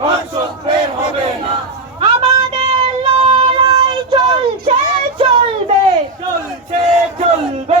হবে না আমাদের লড়াই চলছে চলবে। চলছে চলবে।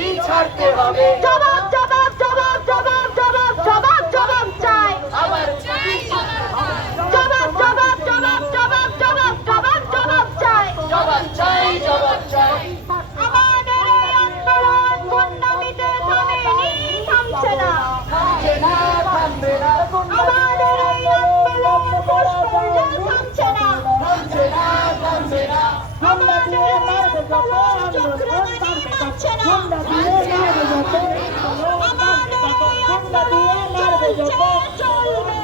দিন ছাড়তে হবে জবাব জবাব জবাব জবাব জবাব জবাব জবাব চাই আবার জবাব জবাব জবাব জবাব জবাব জবাব জবাব চাই জবাব চাই জবাব চাই আমাদের আন্দোলন বন্যামিতে থামেনি থামছে না থামছে না থামবে না চলবে।